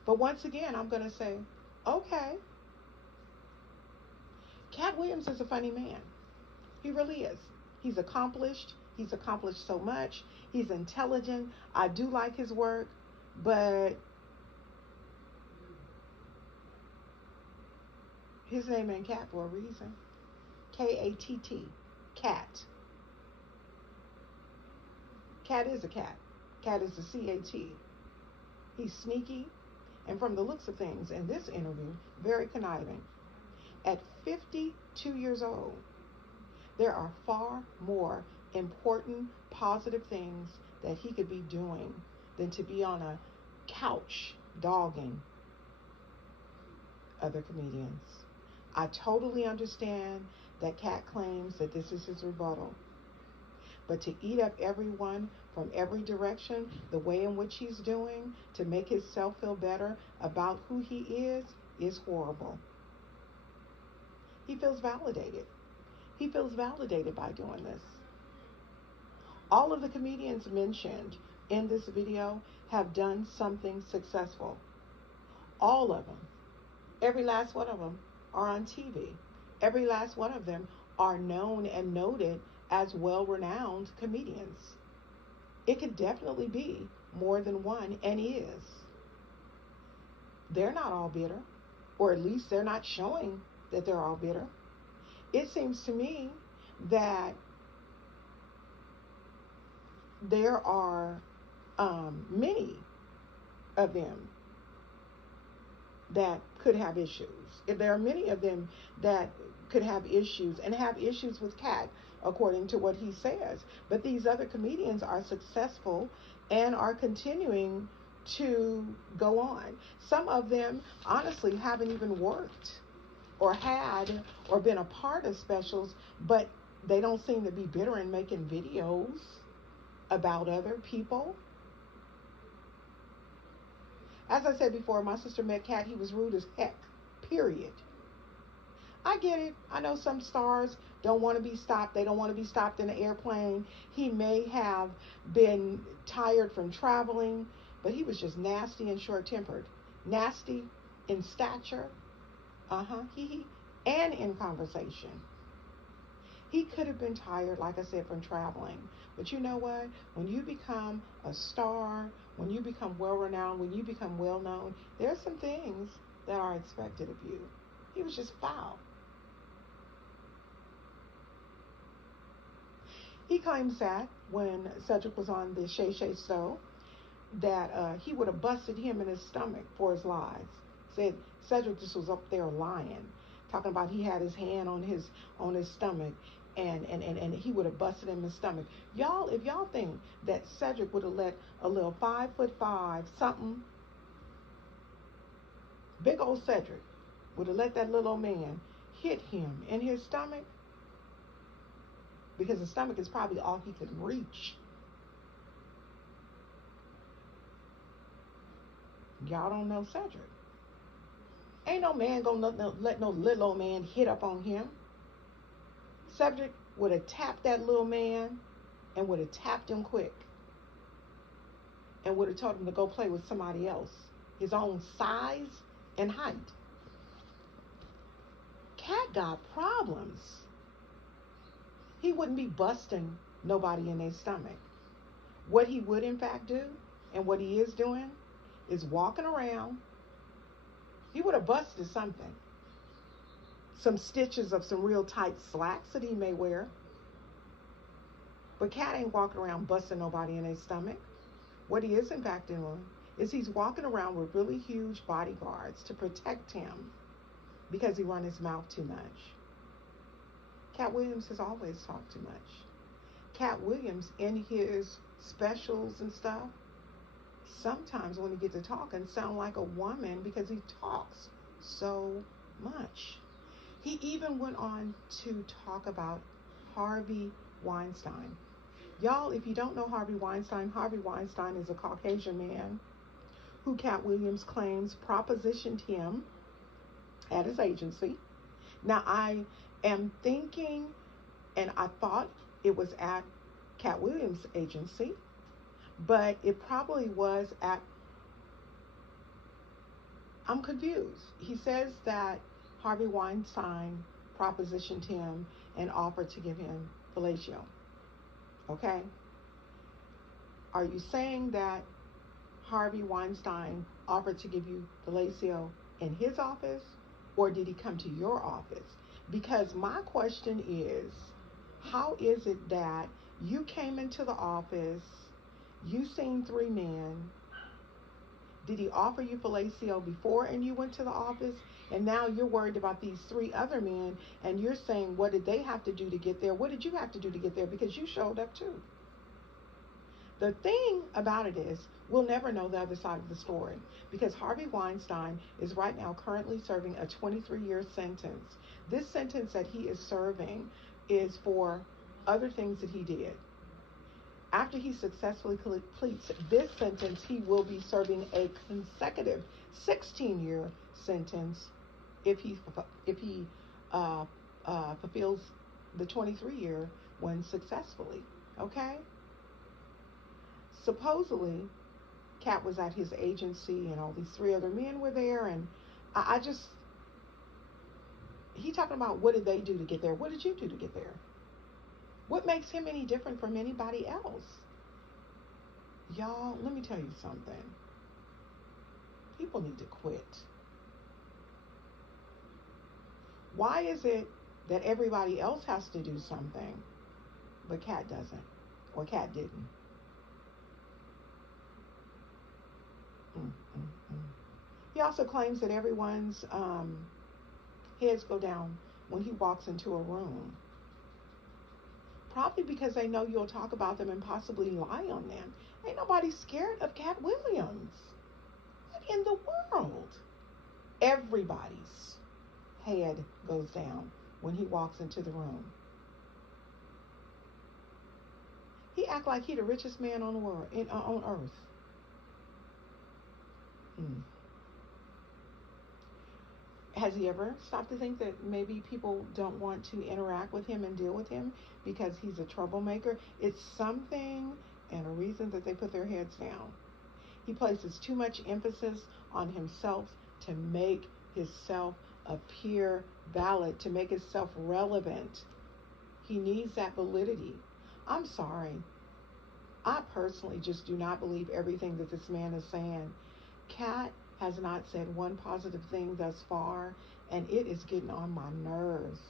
But once again, I'm going to say, okay, Katt Williams is a funny man. He really is. He's accomplished. He's accomplished so much. He's intelligent. I do like his work, but his name ain't Katt for a reason. Katt. Katt. Katt is a cat. Katt is a CAT. He's sneaky, and from the looks of things in this interview, very conniving. At 52 years old, there are far more important, positive things that he could be doing than to be on a couch dogging other comedians. I totally understand that Katt claims that this is his rebuttal. But to eat up everyone from every direction, the way in which he's doing, to make himself feel better about who he is horrible. He feels validated. He feels validated by doing this. All of the comedians mentioned in this video have done something successful. All of them. Every last one of them are on TV. Every last one of them are known and noted as well-renowned comedians. It could definitely be more than one, and is. They're not all bitter, or at least they're not showing that they're all bitter. It seems to me that there are many of them that could have issues. If there are many of them that could have issues and have issues with Katt, according to what he says. But these other comedians are successful and are continuing to go on. Some of them, honestly, haven't even worked or had or been a part of specials, but they don't seem to be bitter and making videos about other people. As I said before, my sister met Katt. He was rude as heck, period. I get it. I know some stars don't want to be stopped. They don't want to be stopped in an airplane. He may have been tired from traveling, but he was just nasty and short-tempered. Nasty in stature, and in conversation. He could have been tired, like I said, from traveling. But you know what? When you become a star, when you become well renowned, when you become well known, there's some things that are expected of you. He was just foul. He claims that when Cedric was on the Shay Shay show, that he would have busted him in his stomach for his lies. Said Cedric just was up there lying, talking about he had his hand on his stomach, and he would have busted him in his stomach. Y'all, if y'all think that Cedric would have let a little 5'5" something, big old Cedric would have let that little old man hit him in his stomach, because the stomach is probably all he could reach. Y'all don't know Cedric. Ain't no man gonna let no little old man hit up on him. Cedric would have tapped that little man, and would have tapped him quick, and would have told him to go play with somebody else his own size and height. Katt got problems. He wouldn't be busting nobody in their stomach. What he would in fact do, and what he is doing, is walking around. He would have busted something. Some stitches of some real tight slacks that he may wear. But Katt ain't walking around busting nobody in their stomach. What he is in fact doing is he's walking around with really huge bodyguards to protect him, because he run his mouth too much. Katt Williams has always talked too much. Katt Williams, in his specials and stuff, sometimes when he gets to talking, sound like a woman, because he talks so much. He even went on to talk about Harvey Weinstein. Y'all, if you don't know Harvey Weinstein is a Caucasian man who Katt Williams claims propositioned him at his agency. Now, I am thinking, and I thought it was at Katt Williams' agency, but it probably was at, I'm confused. He says that Harvey Weinstein propositioned him and offered to give him fellatio. Okay? Are you saying that Harvey Weinstein offered to give you fellatio in his office, or did he come to your office? Because my question is, how is it that you came into the office, you seen 3 men, did he offer you fellatio before and you went to the office, and now you're worried about these 3 other men, and you're saying, what did they have to do to get there? What did you have to do to get there? Because you showed up too. The thing about it is, we'll never know the other side of the story, because Harvey Weinstein is right now currently serving a 23-year sentence. This sentence that he is serving is for other things that he did. After he successfully completes this sentence, he will be serving a consecutive 16-year sentence if he fulfills the 23-year one successfully. Okay? Supposedly, Katt was at his agency, and all these 3 other men were there, and he talking about, what did they do to get there? What did you do to get there? What makes him any different from anybody else? Y'all, let me tell you something. People need to quit. Why is it that everybody else has to do something, but Katt doesn't, or Katt didn't? He also claims that everyone's heads go down when he walks into a room. Probably because they know you'll talk about them and possibly lie on them. Ain't nobody scared of Katt Williams. What in the world? Everybody's head goes down when he walks into the room. He act like he the richest man on the world, on earth. Has he ever stopped to think that maybe people don't want to interact with him and deal with him because he's a troublemaker? It's something and a reason that they put their heads down. He places too much emphasis on himself to make himself appear valid, to make himself relevant. He needs that validity. I'm sorry. I personally just do not believe everything that this man is saying. Katt has not said one positive thing thus far, and it is getting on my nerves.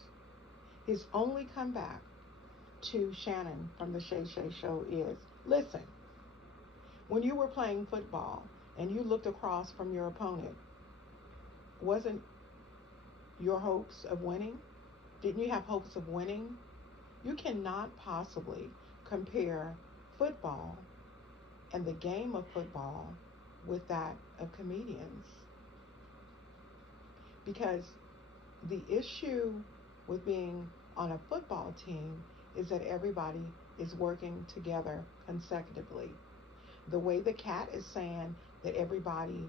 His only comeback to Shannon from the Shay Shay show is, listen, when you were playing football and you looked across from your opponent, wasn't your hopes of winning? Didn't you have hopes of winning? You cannot possibly compare football and the game of football with that of comedians. Because the issue with being on a football team is that everybody is working together consecutively. The way the Katt is saying that everybody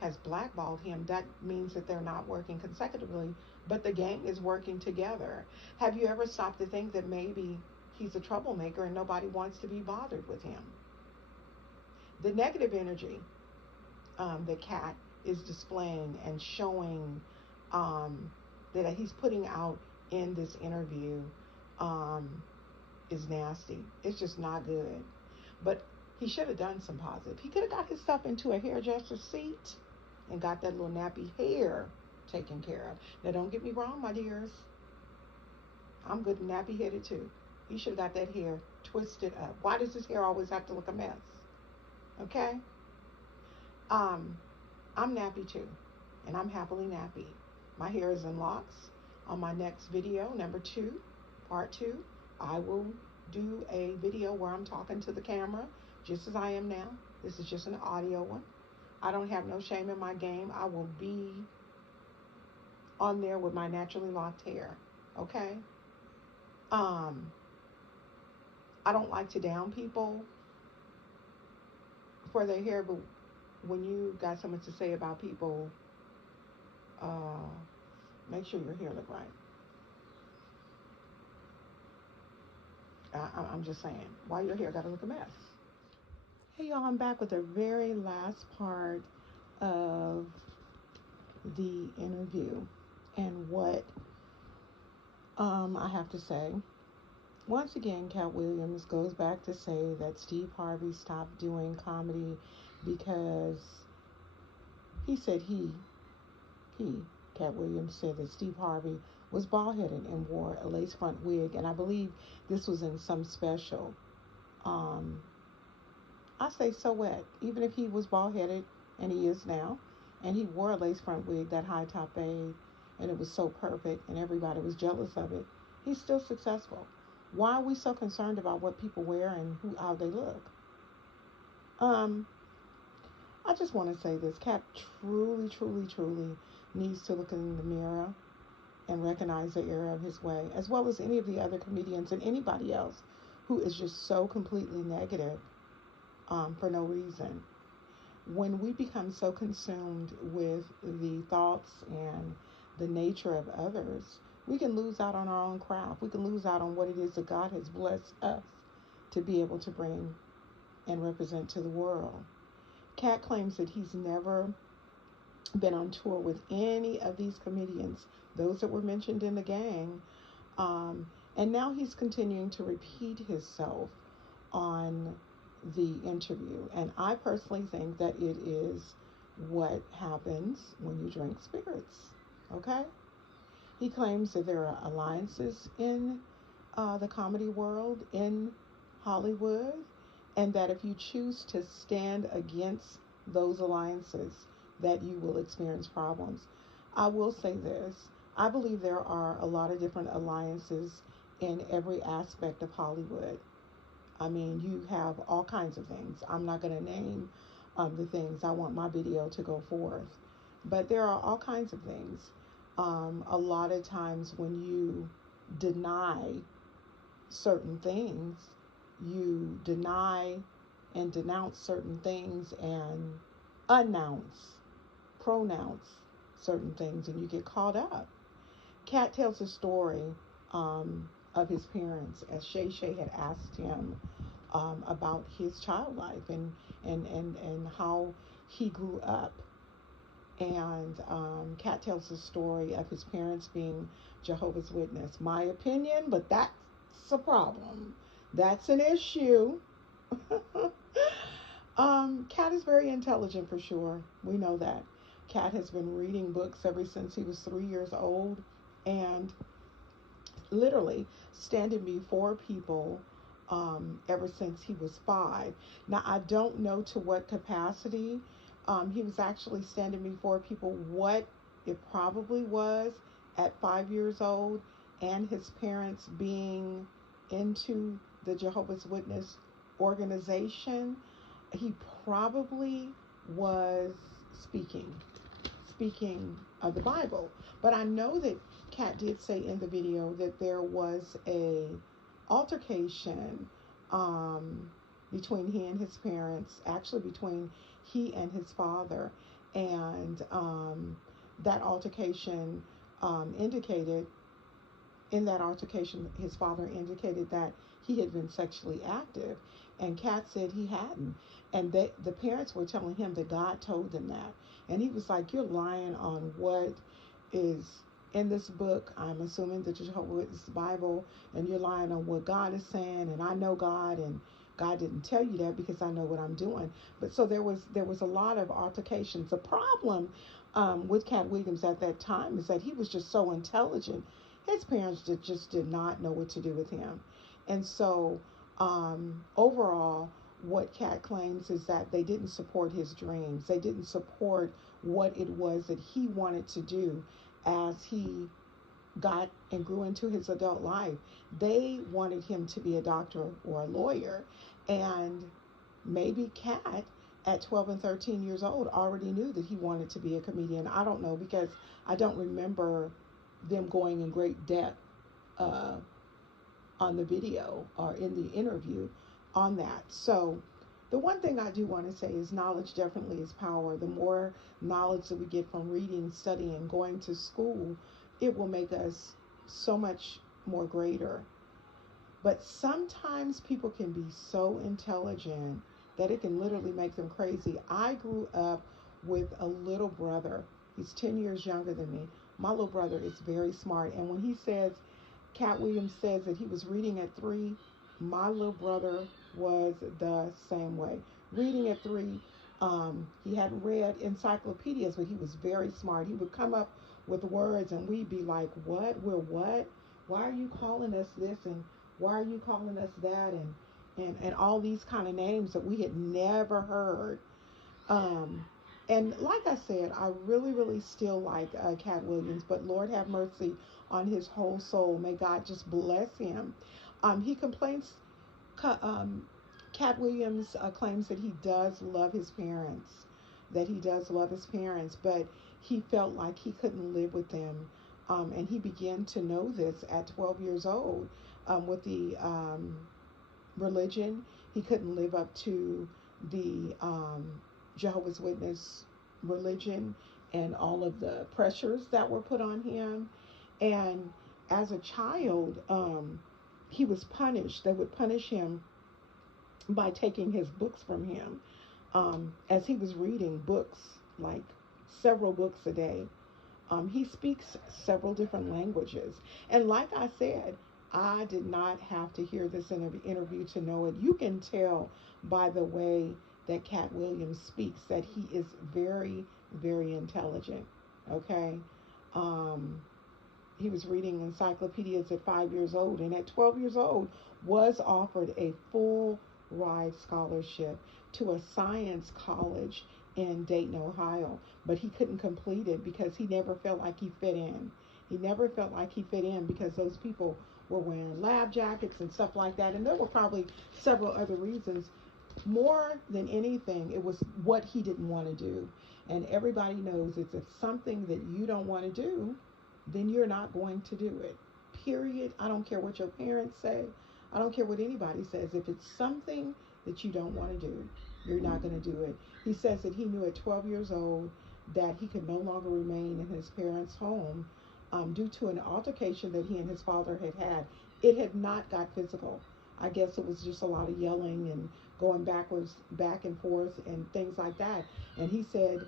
has blackballed him, that means that they're not working consecutively, but the gang is working together. Have you ever stopped to think that maybe he's a troublemaker and nobody wants to be bothered with him? The negative energy that Katt is displaying and showing that he's putting out in this interview is nasty. It's just not good. But he should have done some positive. He could have got himself into a hairdresser's seat and got that little nappy hair taken care of. Now, don't get me wrong, my dears. I'm good and nappy headed too. He should have got that hair twisted up. Why does his hair always have to look a mess? Okay? I'm nappy too, and I'm happily nappy. My hair is in locks. On my next video, number 2, part 2, I will do a video where I'm talking to the camera just as I am now. This is just an audio one. I don't have no shame in my game. I will be on there with my naturally locked hair. Okay? I don't like to down people for their hair, but when you got something to say about people, make sure your hair look right. I'm just saying, why your hair gotta look a mess? Hey y'all, I'm back with the very last part of the interview and what I have to say. Once again, Katt Williams goes back to say that Steve Harvey stopped doing comedy because he said Katt Williams said that Steve Harvey was bald-headed and wore a lace front wig, and I believe this was in some special. I say, so what? Even if he was bald-headed, and he is now, and he wore a lace front wig, that high top fade, and it was so perfect, and everybody was jealous of it, he's still successful. Why are we so concerned about what people wear and how they look? I just want to say this. Katt truly, truly, truly needs to look in the mirror and recognize the error of his way, as well as any of the other comedians and anybody else who is just so completely negative for no reason. When we become so consumed with the thoughts and the nature of others, we can lose out on our own craft. We can lose out on what it is that God has blessed us to be able to bring and represent to the world. Katt claims that he's never been on tour with any of these comedians, those that were mentioned in the gang, and now he's continuing to repeat himself on the interview. And I personally think that it is what happens when you drink spirits. Okay? He claims that there are alliances in the comedy world, in Hollywood, and that if you choose to stand against those alliances, that you will experience problems. I will say this. I believe there are a lot of different alliances in every aspect of Hollywood. I mean, you have all kinds of things. I'm not going to name the things. I want my video to go forth. But there are all kinds of things. A lot of times when you deny certain things, you deny and denounce certain things and pronounce certain things, and you get caught up. Katt tells a story of his parents, as Shay Shay had asked him about his child life and how he grew up. And Katt tells the story of his parents being Jehovah's Witness. My opinion, but that's That's a problem. That's an issue. Katt is very intelligent for sure. We know that. Katt has been reading books ever since he was 3 years old, and literally standing before people ever since he was 5. Now, I don't know to what capacity he was actually standing before people, what it probably was at 5 years old, and his parents being into the Jehovah's Witness organization. He probably was speaking of the Bible. But I know that Katt did say in the video that there was a altercation between he and his parents, actually between he and his father, and that altercation indicated in that altercation, his father indicated that he had been sexually active, and Katt said he hadn't. And the parents were telling him that God told them that. And he was like, you're lying on what is in this book. I'm assuming the Jehovah's Witness Bible, and you're lying on what God is saying, and I know God, and God didn't tell you that because I know what I'm doing. But so there was a lot of altercations. The problem with Katt Williams at that time is that he was just so intelligent. His parents just did not know what to do with him. And so overall, what Katt claims is that they didn't support his dreams. They didn't support what it was that he wanted to do as he got and grew into his adult life. They wanted him to be a doctor or a lawyer. And maybe Katt at 12 and 13 years old already knew that he wanted to be a comedian. I don't know, because I don't remember them going in great depth on the video or in the interview on that. So the one thing I do want to say is knowledge definitely is power. The more knowledge that we get from reading, studying, going to school, it will make us so much more greater. But sometimes people can be so intelligent that it can literally make them crazy. I grew up with a little brother. He's 10 years younger than me. My little brother is very smart. And when he says, Katt Williams says that he was reading at 3, my little brother was the same way. Reading at 3, he hadn't read encyclopedias, but he was very smart. He would come up with words and we'd be like, what? We're what? Why are you calling us this? And why are you calling us that? And all these kind of names that we had never heard. And like I said, I really, really still like Katt Williams, but Lord have mercy on his whole soul. May God just bless him. He complains, Katt Williams claims that he does love his parents, but he felt like he couldn't live with them. And he began to know this at 12 years old with the religion. He couldn't live up to the Jehovah's Witness religion and all of the pressures that were put on him. And as a child, he was punished. They would punish him by taking his books from him as he was reading books, like several books a day. He speaks several different languages. And like I said, I did not have to hear this interview to know it. You can tell by the way that Katt Williams speaks that he is very, very intelligent. Okay. He was reading encyclopedias at 5 years old, and at 12 years old was offered a full ride scholarship to a science college in Dayton, Ohio, but he couldn't complete it because he never felt like he fit in. He never felt like he fit in because those people were wearing lab jackets and stuff like that, and there were probably several other reasons. More than anything, it was what he didn't want to do. And everybody knows it's if something that you don't want to do, then you're not going to do it. Period. I don't care what your parents say. I don't care what anybody says. If it's something that you don't want to do, you're not going to do it. He says that he knew at 12 years old that he could no longer remain in his parents' home due to an altercation that he and his father had had. It had not got physical. I guess it was just a lot of yelling and going backwards, back and forth and things like that. And he said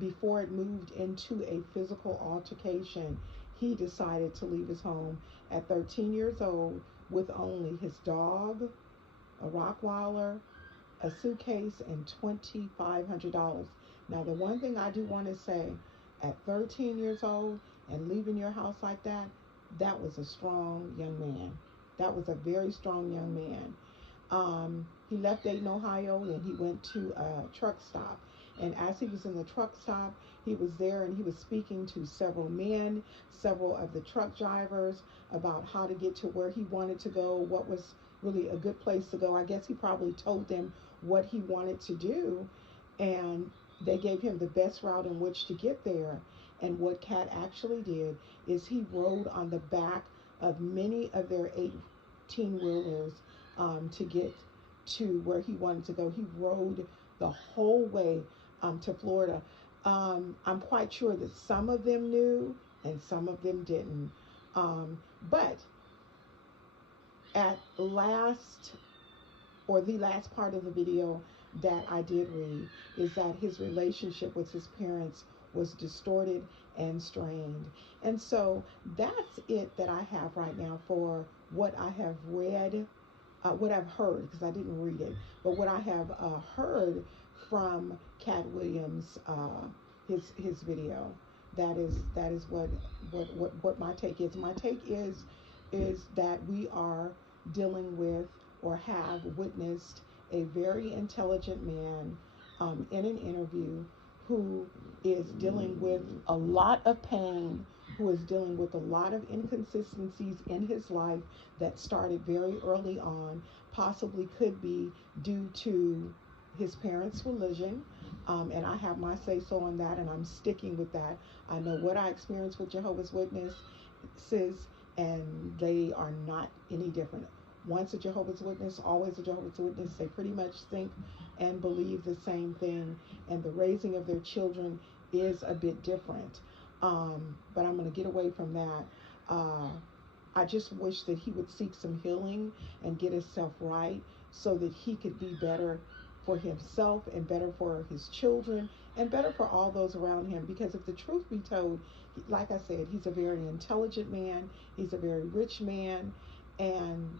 before it moved into a physical altercation, he decided to leave his home at 13 years old with only his dog, a Rottweiler, a suitcase, and $2,500. Now, the one thing I do want to say, at 13 years old and leaving your house like that, that was a strong young man. That was a very strong young man. He left Dayton, Ohio, and he went to a truck stop. And as he was in the truck stop, he was there and he was speaking to several men, several of the truck drivers, about how to get to where he wanted to go, what was really a good place to go. I guess he probably told them what he wanted to do, and they gave him the best route in which to get there. And what Katt actually did is he rode on the back of many of their 18-wheelers to get to where he wanted to go. He rode the whole way to Florida. I'm quite sure that some of them knew and some of them didn't. But at last, or the last part of the video that I did read, is that his relationship with his parents was distorted and strained. And so that's it that I have right now for what I have read, what I've heard, because I didn't read it, but what I have heard from Katt Williams, his video. That is what my take is. My take is that we are dealing with, or have witnessed, a very intelligent man in an interview, who is dealing with a lot of pain, who is dealing with a lot of inconsistencies in his life that started very early on, possibly could be due to his parents' religion. And I have my say so on that, and I'm sticking with that. I know what I experienced with Jehovah's Witnesses, and they are not any different. Once a Jehovah's Witness, always a Jehovah's Witness. They pretty much think and believe the same thing, and the raising of their children is a bit different. But I'm going to get away from that. I just wish that he would seek some healing and get himself right, so that he could be better for himself and better for his children and better for all those around him. Because if the truth be told, like I said, he's a very intelligent man. He's a very rich man. And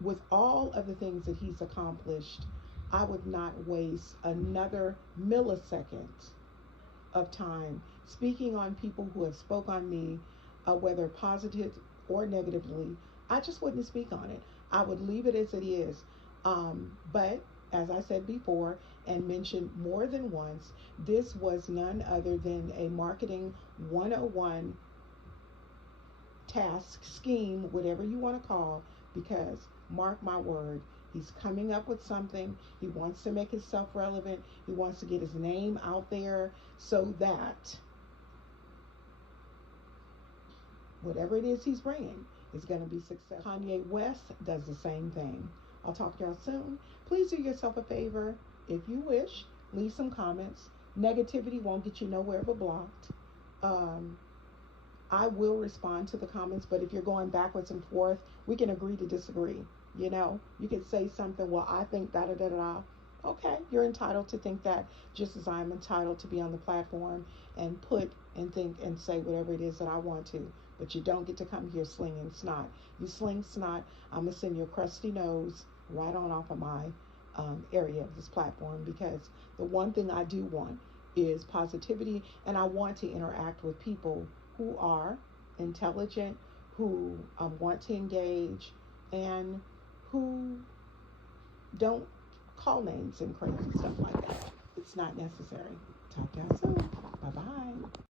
with all of the things that he's accomplished, I would not waste another millisecond of time speaking on people who have spoke on me, whether positive or negatively. I just wouldn't speak on it. I would leave it as it is. But as I said before and mentioned more than once, this was none other than a marketing 101 task, scheme, whatever you want to call, because mark my word, he's coming up with something. He wants to make himself relevant. He wants to get his name out there, so that whatever it is he's bringing is going to be successful. Kanye West does the same thing. I'll talk to y'all soon. Please do yourself a favor. If you wish, leave some comments. Negativity won't get you nowhere but blocked. I will respond to the comments, but if you're going backwards and forth, we can agree to disagree. You know, you can say something, well, I think da da da da. Okay, you're entitled to think that, just as I'm entitled to be on the platform and put and think and say whatever it is that I want to. But you don't get to come here slinging snot. You sling snot, I'm going to send your crusty nose right on off of my area of this platform, because the one thing I do want is positivity, and I want to interact with people who are intelligent, who want to engage, and who don't call names and crazy stuff like that. It's not necessary. Talk to y'all soon. Bye-bye.